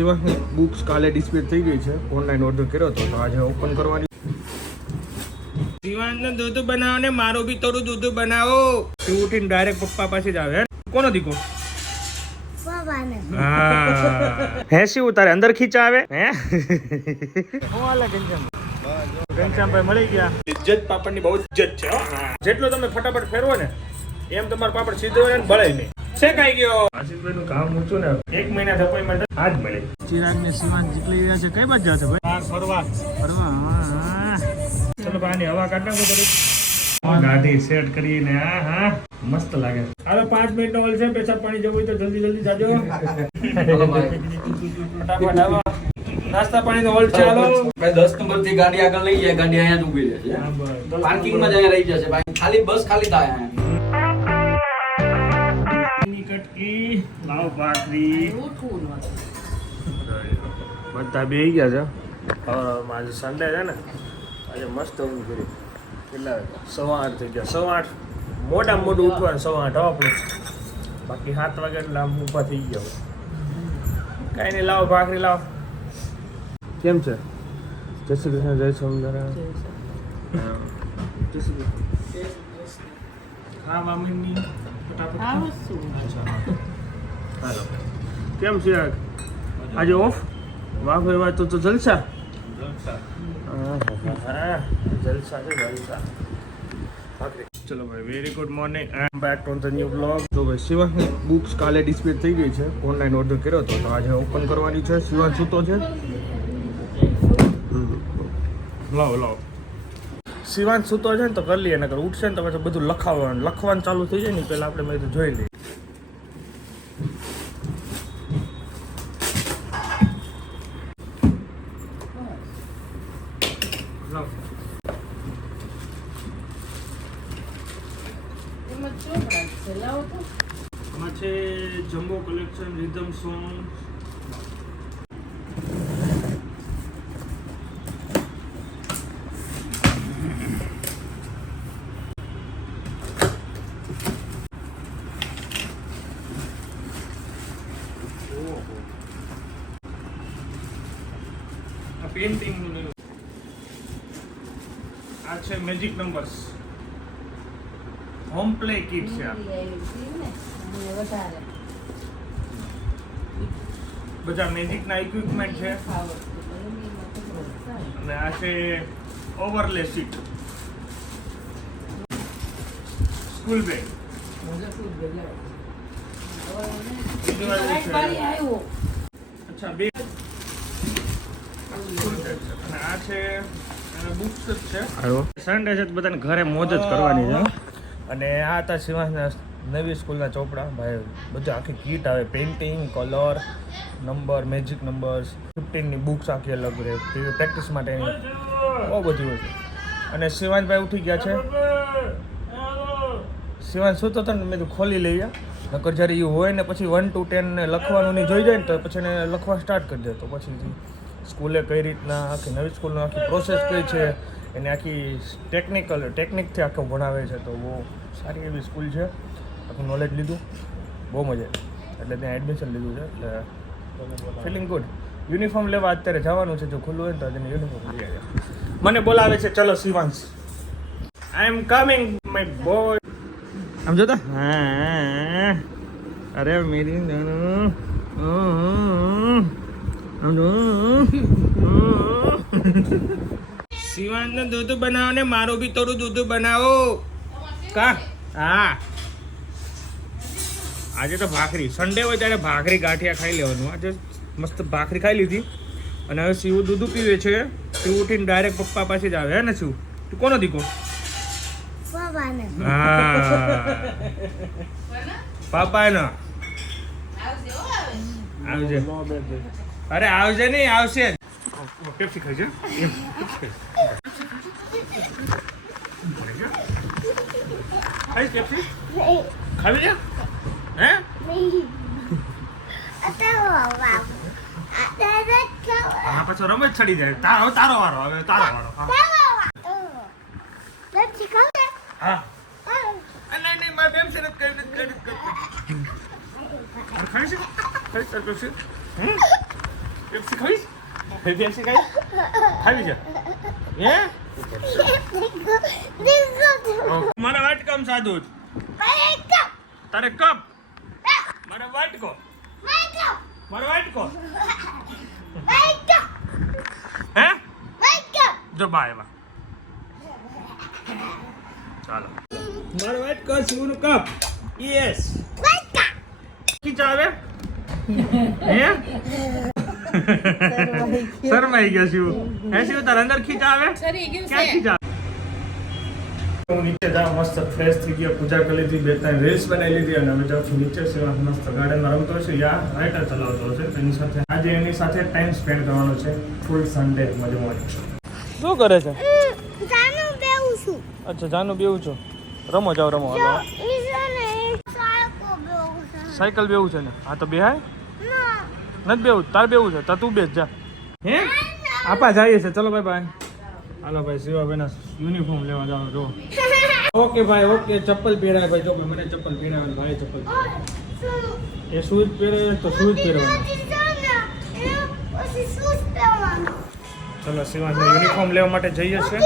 શિવાંશની books કાલે dispatch થઈ ગઈ છે. ઓનલાઈન ઓર્ડર કર્યો હતો તો આજે ઓપન કરવાની. શિવાંશને દૂધ બનાવો ને મારું બી થોડું દૂધ બનાવો. તું ઉઠીને ડાયરેક્ટ પપ્પા પાસે જ આવે. કોનો દીકો? હે શિવ તારે અંદર ખીચા આવે હે? હું હાલે ઘનશ્યામભાઈ મળી ગયા. ઇજ્જત પાપડની બહુ ઇજ્જત છે. જેટલો તમે ફટાફટ ફેરવો ને એમ તમારો પાપડ સીધો ને બળે નહીં. શેકાઈ ગયો. આશીષભાઈ નું કામ ઊંચું ને 1 મહિના અપોઇન્ટમેન્ટ આજ મળી. ચિરાગ ને શિવાંશ નીકળી રહ્યા છે. કઈ બાજુ જશે ભાઈ? ફરવા. ચલો ભાઈ હવા કાઢ નાખો થોડી. ગાડી સેટ કરીને હા મસ્ત લાગે. હવે 5 મિનિટ નો હોલ છે. પેશાબ પાણી જવું હોય તો જલ્દી જાજો. ફટાફટ આવો. નાસ્તા પાણી નો હોલ છે. હાલો ભાઈ 10 નંબર થી ગાડી આગળ લઈ જાય. ગાડી અહીંયા જ ઊભી રહેશે. પાર્કિંગ માં જ અહીંયા રહી જશે ભાઈ. ખાલી બસ ખાલી થાય. કટકી લાવ ભાખરી બધા બેહી ગયા છે. આજે સન્ડે છે ને આજે મસ્ત ઊંઘ કરી. કેટલા 8:15 થઈ ગયા. 8:15 મોટામાં મોટું ઉઠવાનું 8:15 આપણું. બાકી 7 વાગે એટલે આમ ઊભા થઈ ગયા. કાંઈ નહીં લાવો ભાખરી લાવો. કેમ છે? જય શ્રી કૃષ્ણ. જય સ્વામિનારાયણ. હા મામીની હાલો કેમ છે આજે ઓફ? વાહ ભાઈ વાહ તો જલસા જલસા છે જલસા. ચલો ભાઈ very good morning I am back on the new blog. તો ભાઈ શિવાંશની બુક્સ કાલે ડિસ્પેચ થઈ ગઈ છે. ઓનલાઈન ઓર્ડર કર્યો હતો તો આજે ઓપન કરવાની છે. શિવાંશ સૂતો છે. લાવો શિવાંશ સૂતો છે ને તો કરી લઈએ. નકર ઉઠશે ને તો પછી બધું લખવાનું ચાલુ થઈ જાય ને પહેલાં આપણે બધું જોઈ લઈએ. આમાં છે jumbo collection rhythm song. Painting આ છે magic numbers. Home play kit છે. બધા મેજિક ના ઇક્વિપમેન્ટ છે. અને આ છે ઓવરલે સીટ. School bag. અચ્છા બે. આ છે બુક્સ જ છે. સન્ડે છે બધાને ઘરે મોજ જ કરવાની છે. અને આ હતા શિવાંશના નવી સ્કૂલના ચોપડા. ભાઈ બધું આખી કીટ આવે. Painting, colour, number, magic numbers, 15ની બુક્સ આખી અલગ રહે. પ્રેક્ટિસ માટે બહુ બધું હોય. અને શિવાંશભાઈ ઉઠી ગયા છે. શિવાંશ સૂતો હતો ને મેં તો ખોલી લઈએ. નકર જ્યારે એ હોય ને પછી 1 to 10 ને લખવાનું નહીં જોઈ જાય ને તો પછી એને લખવા સ્ટાર્ટ કરી દે. તો પછી સ્કૂલે કઈ રીતના આખી નવી સ્કૂલનો આખી પ્રોસેસ કઈ છે એને આખી ટેકનિકથી આખું ભણાવે છે. તો બહુ સારી એવી સ્કૂલ છે. આખું નોલેજ લીધું. બહુ મજા આવી એટલે ત્યાં એડમિશન લીધું છે. એટલે ફિલિંગ ગુડ. યુનિફોર્મ લેવા અત્યારે જવાનું છે. જો ખુલ્લું હોય ને તો તેને યુનિફોર્મ લઈ આવ્યા. મને બોલાવે છે. ચલો શિવાંશ આઈ એમ કમિંગ માય બોય. આમ જોતા હા અરે મેરી શિવાંશ ને દૂધ બનાવો ને મારું બી થોડું દૂધ બનાવો. કા હા આજે તો ભાખરી સન્ડે હોય ત્યારે ભાખરી ગાંઠિયા ખાઈ લેવાનું. આજે મસ્ત ભાખરી ખાઈ લીધી. અને હવે શિવ દૂધ પીવે છે. શિવ ઉઠીને ડાયરેક્ટ પપ્પા પાસે જ આવે. હે ને શિવ? તું કોનો દીકો? પાપા ને આવજે. અરે આવજે નહીં આવશે. પેપ્સી ખાઈ છે. ખાવી છે હે? પછી રમે જ ચડી જાય. તારો વારો હવે તારો વારો. હા નહીં મારે પેપ્સી નથી કરી. ખાઈ છે? પેપ્સી ખાવી છે હે મારા વાટકામ સાદું તારે કપ મારા વાટકો મારો વાટકો હે જો બાય બા ચાલો મારો વાટકો શિવનું કપ યસ કી ચાવે હે શરમાઈ ગયો શિવ હે શિવ તાર અંદર ખીચ આવે ક્યાં ખીચ આવે હું નીચે જાઉં મસ્ત ફ્રેશ થઈ ગયો પૂજા કરી લીધી 2-3 રીલ્સ બનાવી લીધી અને હવે જાઉં છું નીચે સેવા મસ્ત ગાર્ડનમાં રમતો હશે યા રાઇટર ચલાવતો હશે તેની સાથે આજે એની સાથે ટાઈમ સ્પેન્ડ કરવાનો છે ફૂલ સન્ડે મજા મોજ શું કરે છે જાનું બેવું છું અચ્છા જાનું બેવું છો રમો જાઓ રમો હાલો સાયકલ બેવું છે ને હા તો બેહાય નથી બેવું તાર બેવું છે તો તું બેસ જા હે આપા જઈએ છે ચલો બાય બાય હાલો ભાઈ શિવાભાઈના યુનિફોર્મ લેવા જાવ જો ઓકે ભાઈ ઓકે ચપ્પલ પહેરાય ભાઈ જો મને ચપ્પલ પહેરાવે ભાઈ ચપ્પલ એ શૂઝ પહેરે તો શૂઝ પહેરવાનું ચલો શિવાંશનો યુનિફોર્મ લેવા માટે જઈએ છે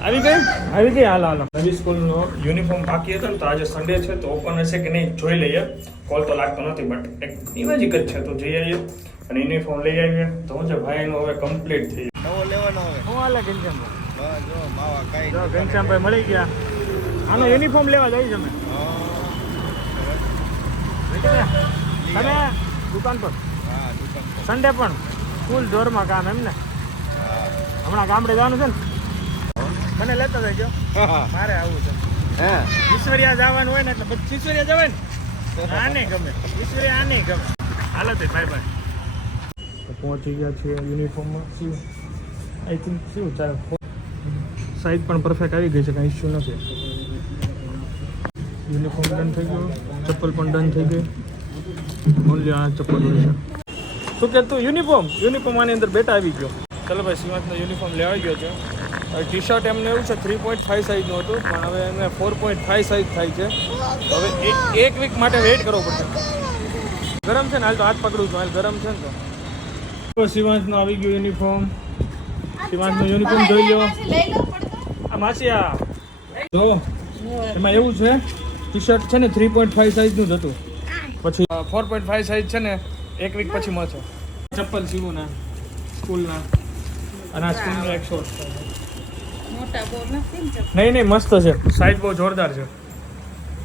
આવી ગઈ હાલો હાલો નવી સ્કૂલનો યુનિફોર્મ બાકી હતો ને તો આજે સન્ડે છે તો ઓપન હશે કે નહીં જોઈ લઈએ કોલ તો લાગતો નથી બટ એક ઇમેજિક જ છે તો જઈ આવીએ અને યુનિફોર્મ લઈ આવીએ તો હું છે ભાઈનું હવે કમ્પ્લીટ થઈ નવો લેવાનો હવે હું હાલે ઘનશ્યામ બસ જો માવા કાઈ જો ઘનશ્યામભાઈ મળી ગયા આનો યુનિફોર્મ લેવા જઈએ તમે તમે દુકાન પર હા દુકાન સન્ડે પણ ફૂલ જોરમાં કામ એમ ને હમણાં ગામડે જવાનું છે ને મને લેતા જજો મારે આવું છે હે ઈશ્વરિયા જવાનું હોય ને એટલે પછી ઈશ્વરિયા જવાય ને આને ગમે ઈશ્વરિયા આને ગમે હાલો તે બાય બાય પહોંચી ગયા છીએ યુનિફોર્મમાં શું આઈ થિંક શું ચાલો સાઈઝ પણ પરફેક્ટ આવી ગઈ છે કાંઈ ઇશ્યુ નથી યુનિફોર્મ ડન થઈ ગયો ચપ્પલ પણ ડન થઈ ગઈ ઓનલી આ ચપ્પલ હોય છે શું કે તું યુનિફોર્મ આની અંદર બેટા આવી ગયો ચલો ભાઈ શિવાંશનો યુનિફોર્મ લેવાઈ ગયો છે ટી શર્ટ એમને એવું છે 3.5 સાઇઝનું હતું પણ હવે એને 4.5 સાઇઝ થાય છે હવે એક વીક માટે વેઇટ કરવો પડશે ગરમ છે ને હાલ તો હાથ પકડું છું હાલ ગરમ છે ને તો શિવાંશનો આવી ગયો યુનિફોર્મ શિવાંશનો યુનિફોર્મ જોઈ લો આ માસિયા જો એમાં એવું છે ટી શર્ટ છે ને 3.5 સાઇઝનું જ હતું પછી 4.5 સાઇઝ છે ને એક વીક પછી મળશે ચપ્પલ સીવુંના સ્કૂલના અને આ સ્કૂલનો એક શોર્ટ નહીં મસ્ત છે સાઈઝ બહુ જોરદાર છે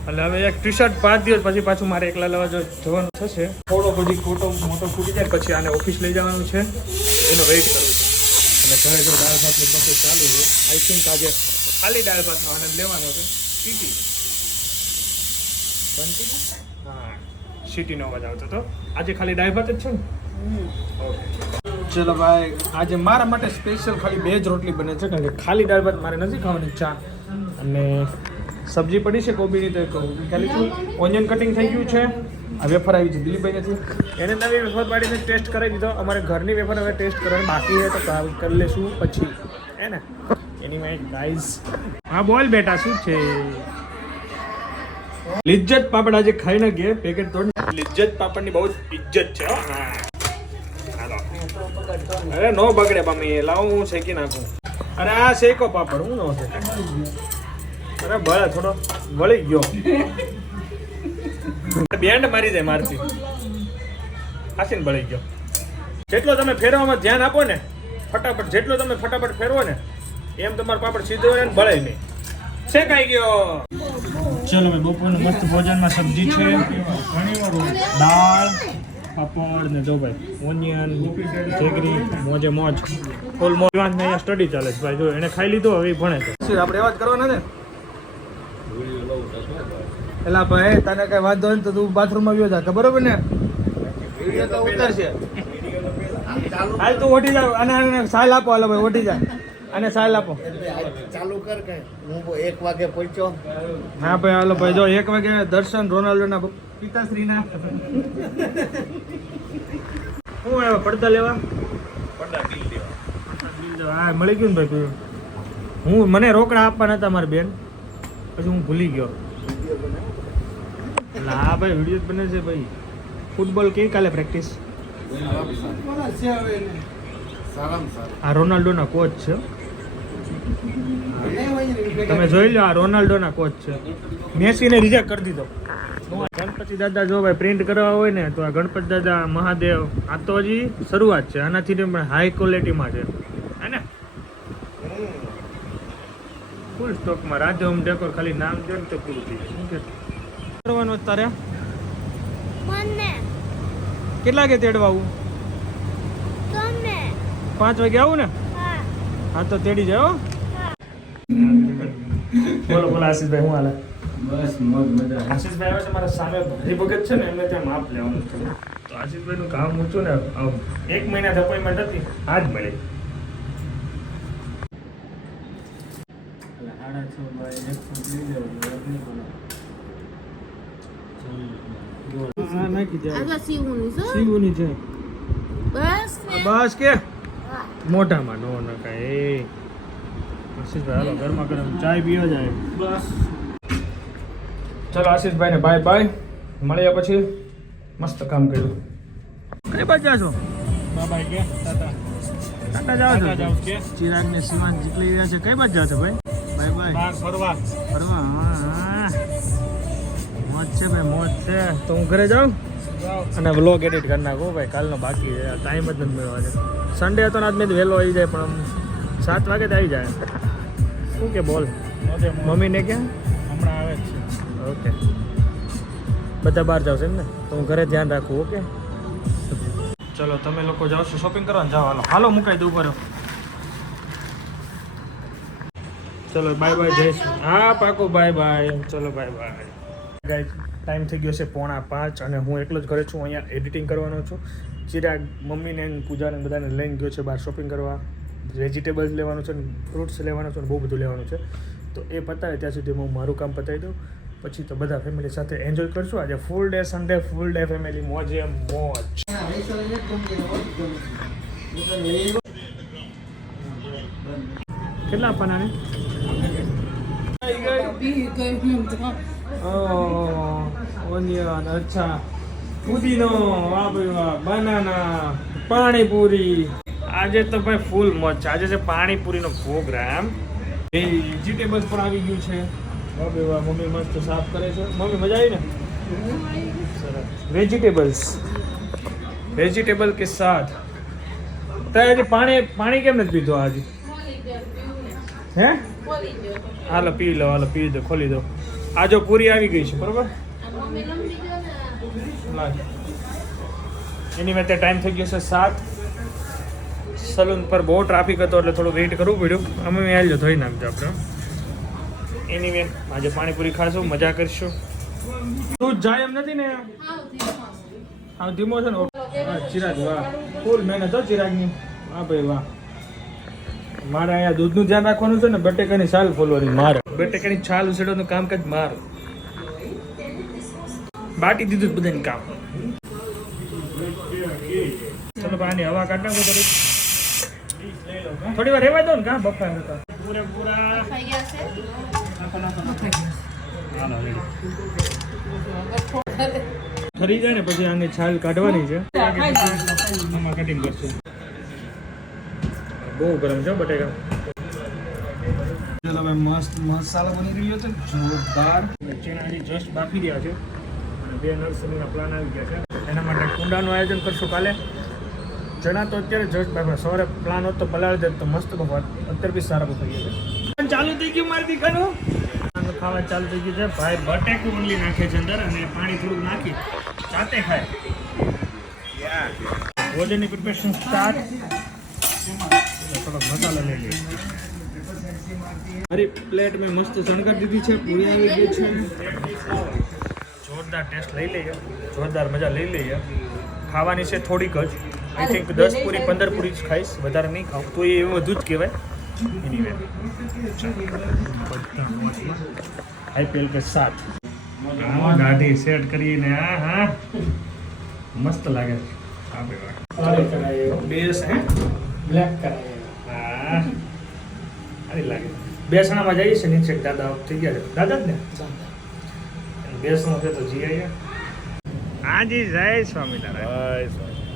એટલે હવે એક ટી શર્ટ 5 દિવસ પછી પાછું મારે એકલા લેવા જવાનું થશે થોડો બધી મોટો ફૂટી જાય પછી આને ઓફિસ લઈ જવાનું છે એનો વેઇટ કરવું છે અને ઘરે જો દાળ ભાતની પ્રોસેસ ચાલુ છે આઈ થિંક આજે ખાલી દાળ ભાતનો આનંદ લેવાનો છે સીટી બનતી હા સીટીનો અવાજ આવતો તો આજે ખાલી દાળ ભાત જ છે ને ઓકે ચલો ભાઈ આજે મારા માટે સ્પેશિયલ ખાલી 2 જ રોટલી બને છે કારણ કે ખાલી દાળ ભાત મારે નથી ખાવાની ચા અને સબ્જી પડી છે કોબીની તો ખાલી ઓનિયન કટિંગ થઈ ગયું છે આ વેફર આવી છે દિલીપભાઈ નથી એને નવી વેફર પાડીને ટેસ્ટ કરાવી દીધો અમારે ઘરની વેફર હવે ટેસ્ટ કરવાની બાકી છે તો કરી લેશું પછી હે ને એની માં ગાઈઝ હા બોલ બેટા શું છે લિજ્જત પાપડ આજે ખાઈ ના ગયા પેકેટ તોડ લિજ્જત પાપડની બહુ ઇજ્જત છે અરે નો બગડે પામી લાવું હું શેકી નાખું અરે આ શેકો પાપડ હું નો છે અરે બળે થોડો વળી ગયો બેન્ડ મારી જાય મારતી આસીને બળી ગયો જેટલો તમે ફેરવામાં ધ્યાન આપો ને ફટાફટ જેટલો તમે ફટાફટ ફેરવો ને એમ તમારો પાપડ સીધો રહે ને બળે નહીં શેકાઈ ગયો ચલો ભાઈ બપોરનું મસ્ત ભોજનમાં સબ્જી છે દાળ પાપડ ને જો ભાઈ ઓનિયન ઢેગરી મોજે મોજ ફૂલ મોજ અહીંયા સ્ટડી ચાલે છે ભાઈ જો એને ખાઈ લીધો હવે ભણે છે આપણે એવા જ કરવાના ને એલા ભાઈ તને કઈ વાંધો હોય ને તો તું બાથરૂમમાં ગયો જા બરોબર ને વિડિયો તો ઉતરશે હાલ તું ઓઢી જા અને સાલ આપો હાલો ભાઈ ઓઢી જા અને સાલ આપો ચાલુ કર કે હું 1 વાગે પહોંચ્યો હા ભાઈ હાલો ભાઈ જો 1 વાગે દર્શન રોનાલ્ડોના પિતાશ્રીના હું આવ્યો પડદા લેવા બિલ લેવા હા મળી ગયું ને ભાઈ હું મને રોકડા આપવાના હતા મારી બેન પછી હું ભૂલી ગયો હા ભાઈ વિડીયો બને છે ભાઈ ફૂટબોલ કઈ કાલે પ્રેક્ટિસ આ રોનાલ્ડોના કોચ છે. તમે જોઈ લો, આ રોનાલ્ડોના કોચ છે. મેસીને રિજેક્ટ કરી દીધો. ગણપતિ દાદા જો ભાઈ પ્રિન્ટ કરવા હોય ને તો આ ગણપતિ દાદા મહાદેવ આ તો હજી શરૂઆત છે. આનાથી પણ હાઈ ક્વોલિટીમાં છે હે ને. ફૂલ સ્ટોકમાં રાજા હોમ ડેકોર ખાલી નામ દે ને તો પૂરું થઈ જાય. શું કે કરવાનું તારે? મને કેટલા કે તેડવા આવું? તમે 5 વાગે આવું ને? હા હા તો તેડી જાઓ. બોલો બોલો આશીષભાઈ, હું હાલે? બસ મોજ મજા. આશીષભાઈ આવે છે મારા સામે ભાઈ ભગત છે ને, એમને ત્યાં માપ લેવાનું છે. તો આશીષભાઈનું કામ ઊંચું ને 1 મહિનાથી અપોઇન્ટમેન્ટ હતી, આજ મળી. આગળ સીવનું છે શિવની છે બસ ને બસ કે મોઢામાં નો નખાય. એ આશીષભાઈ હાલો ગરમા ગરમ ચાય પીવા જાય. બસ ચલો આશીષભાઈને બાય બાય, મળ્યા પછી મસ્ત કામ કર્યું. કઈ બાજુ જાઓ છો? બાય કે ટાટા જાઓ છો? ચિરાગ ને શિવાન નીકળી રહ્યા છે. કઈ બાજુ જાઓ છો ભાઈ? બાય બાય ફરવા ફરવા. હા મોજ છે ભાઈ, મોજ છે. તો હું ઘરે જાઉં અને વ્લોગ એડિટ કરી નાખો ભાઈ. કાલનો બાકી છે, ટાઈમ જ નથી મળ્યો આજે. સન્ડે હતો ને આજ મેં વહેલો આવી જાય, પણ 7 વાગે તો આવી જાય. શું કે બોલ મમ્મીને ક્યાં? હમણાં આવે છે. ઓકે બધા બહાર જાવ છે એમ ને, તો હું ઘરે ધ્યાન રાખું. ઓકે ચલો તમે લોકો જાઓ છો શોપિંગ કરવા? જાઓ હાલો હાલો, મુકાઈ દઉં પર. ચલો બાય બાય જય શ્રી. હા પાકું બાય બાય. ચલો બાય બાય. ગાઈસ ટાઈમ થઈ ગયો છે 4:45 અને હું એકલો જ ઘરે છું. અહીંયા એડિટિંગ કરવાનો છું. ચિરાગ મમ્મીને પૂજાને બધાને લઈને ગયો છે બહાર શોપિંગ કરવા. વેજીટેબલ્સ લેવાનું છે, ફ્રૂટ્સ લેવાનું છે, બહુ બધું લેવાનું છે. તો એ પતાવે ત્યાં સુધી હું મારું કામ પતાવી દઉં, પછી તો બધા ફેમિલી સાથે એન્જોય કરશું. આજે full day Sunday, full day family, મોજે મોજ. કેટલા આપવાના ને? ઓનિયન, અચ્છા, પુદીનો, વાહ ભાઈ વાહ, બનાના, પાણીપુરી. આજે તો ભાઈ ફૂલ મોજ છે. આજે છે પાણીપુરીનો પ્રોગ્રામ. વેજીટેબલ્સ પણ આવી ગયું છે. વાહ ભાઈ વાહ, મમ્મી મસ્ત સાફ કરે છે. મમ્મી મજા આવી ને? સરસ. વેજીટેબલ કે સાથ તારે પાણી કેમ નથી પીધો આજે? હે હાલો પી લો, હાલો પી દો, ખોલી દો. આ જો પૂરી આવી ગઈ છે બરોબર. એની માટે ટાઈમ થઈ ગયો છે 7. સલૂન પર બહુ ટ્રાફિક હતો એટલે થોડું વેઇટ કરવું પડ્યું. અમે આવી ધોઈ નાખજો આપણે. એની વે આજે પાણીપુરી ખાશું, મજા કરશું. તું જાય એમ નથી ને? હા ધીમો છે ને. ચિરાગ વાહ, ફૂલ મહેનત હો ચિરાગની. હા ભાઈ વાહ. મારે અહીંયા દૂધનું ધ્યાન રાખવાનું છે ને, બટેકાની છાલ ફોલવાની. મારે બટેકાની છાલ ઉછેડવાનું કામકાજ મારું. બાટી દીધું બધાને કામ. ચલો પાણી હવા કાઢ નાખો થોડી વાર રહેવા દો ને. કાં બફાયા હતા પૂરેપૂરા. ખરી જાય ને પછી આની છાલ કાઢવાની છે. આમાં કટિંગ કરશું. બહુ ગરમ છે બટેકા. ચલો ભાઈ મસ્ત મસાલો બની રહ્યો છે જોરદાર. ચણાની જસ્ટ બાફી રહ્યા છે અને 2 નર્સરીના પ્લાન આવી ગયા છે. એના માટે કુંડાનું આયોજન કરશું કાલે. ચણા તો અત્યારે જસ્ટ બાફા. સવારે પ્લાન હોત તો પલાળી દે તો મસ્ત બફાત. અત્યારે બી સારા બફાઈ ગયા છે. ચાલુ થઈ ગયું મારી દીકરાનું ખાવા ચાલુ થઈ ગયું છે ભાઈ. બટેકું ઓનલી નાખે છે અંદર અને પાણી થોડુંક નાખી જાતે ખાય. ભોજનની પ્રિપેરેશન સ્ટાર્ટ. થોડોક મસાલો લઈ લઈએ. મારી પ્લેટ મેં મસ્ત શણગાર દીધી છે. પૂરી આવી ગઈ છે. જોરદાર ટેસ્ટ લઈ લઈએ, જોરદાર મજા લઈ લઈએ. ખાવાની છે થોડીક જ. આઈ થિંક 10 પૂરી 15 પૂરી જ ખાઈશ, વધારે નહીં ખાઉં. તો એ વધુ જ કહેવાય. એની વે આઈપીએલ કે સાથ ગાડી સેટ કરીને. હા હા મસ્ત લાગે છે. બેસ હે બ્લેક કરાય. હા સારી લાગે. બેસણામાં જઈએ છે નીચે. દાદા થઈ ગયા છે. દાદા જ ને બેસણું છે તો જી આવીએ. હાજી જય સ્વામિનારાયણ.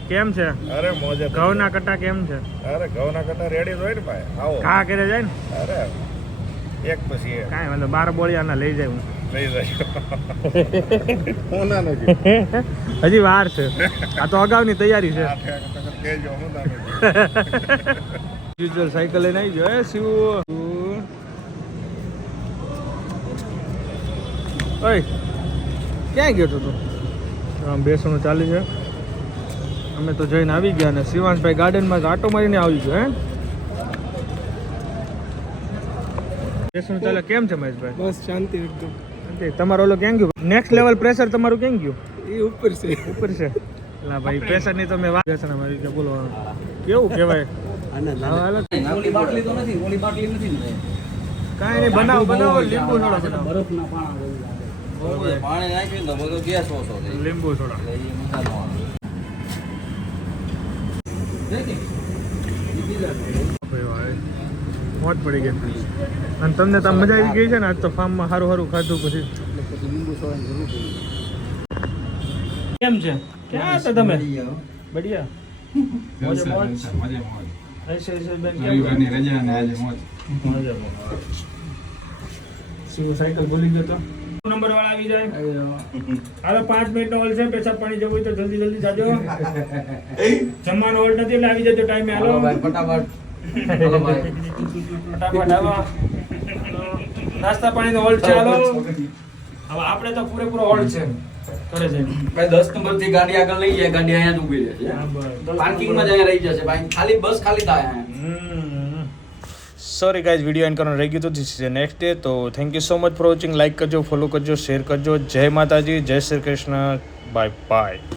કેમ છે? અરે મોજે. ઘઉંના કટા કેમ છે? અરે ઘઉંના કટા રેડી જ હોય ને ભાઈ. આવો. ઘા કરે જાય ને? અરે એક પછી એક. કાંઈ વાંધો 12 બોળિયાના લઈ જાય હું. લઈ જાય. હોના નથી. હજી વાર છે. આ તો અગાઉની તૈયારી છે. કેજો હોના નથી. યુઝ્યુઅલ સાયકલ લઈને આવી ગયો. શિવ ઓય ક્યાં ગયો તો તું? આમ બેસવાનું ચાલુ છે. અમે તો જઈને આવી ગયા ને શિવાંશભાઈ ગાર્ડનમાં આટો મારીને આવી ગયો. બેસવાનું ચાલે. કેમ છે મહેશભાઈ? બસ શાંતિ એકદમ. તમારો ઓલો ક્યાં ગયું? નેક્સ્ટ લેવલ પ્રેશર તમારું ક્યાં ગયું? એ ઉપર છે. ઉપર છે. ના ભાઈ પ્રેશર ની તો મેં વાત બેસણ મારી કે બોલો કેવું કહેવાય? ઓલી બાટલી તો નથી, ઓલી બાટલી નથી ને. કાંઈ નહીં, બનાવો લીંબુ સોડા બનાવો. બરફના પાણા જેવું લાગે. પાણી નાખ્યું ને તો બધો ગેસ ઓછો થઈ જાય. લીંબુ સોડા. એટલે એ મસાલો આવે. મોજ પડી ગઈ. અને તમને તો મજા આવી ગઈ છે ને આજ તો ફાર્મમાં સારું સારું ખાધું પછી. પછી લીંબુ સોડાની જરૂર પડી. કેમ છે? ક્યાં હતા તમે? બઢિયા. મોજે મોજ. ऐसे બેન કેમ? શિવ સાયકલ ભૂલી ગયો તો નંબર વાળા આવી જાય. હવે 5 મિનિટનો હોલ છે. પેશાબ પાણી જવું હોય તો જલ્દી જાજો. જમવાનો હોલ નથી એટલે આવી જજો ટાઈમે. હાલો ફટાફટ. ફટાફટ આવો. નાસ્તા પાણીનો હોલ છે. હાલો હવે આપણે તો પૂરેપૂરો હોલ છે. કરે છે ભાઈ 10 નંબર થી ગાડી આગળ લઈ જાય, ગાડી અહીંયા જ ઊભી રહેશે. પાર્કિંગ માં જ અહીંયા રહી જશે ભાઈ. ખાલી બસ ખાલી થાય. સોરી ગાઈઝ, વિડીયો એન્ડ કરવાનું રહી ગયું હતું. This is next day. તો thank you so much for watching. Like કરજો, ફોલો કરજો, શેર કરજો. જય માતાજી, જય શ્રી કૃષ્ણ, બાય બાય.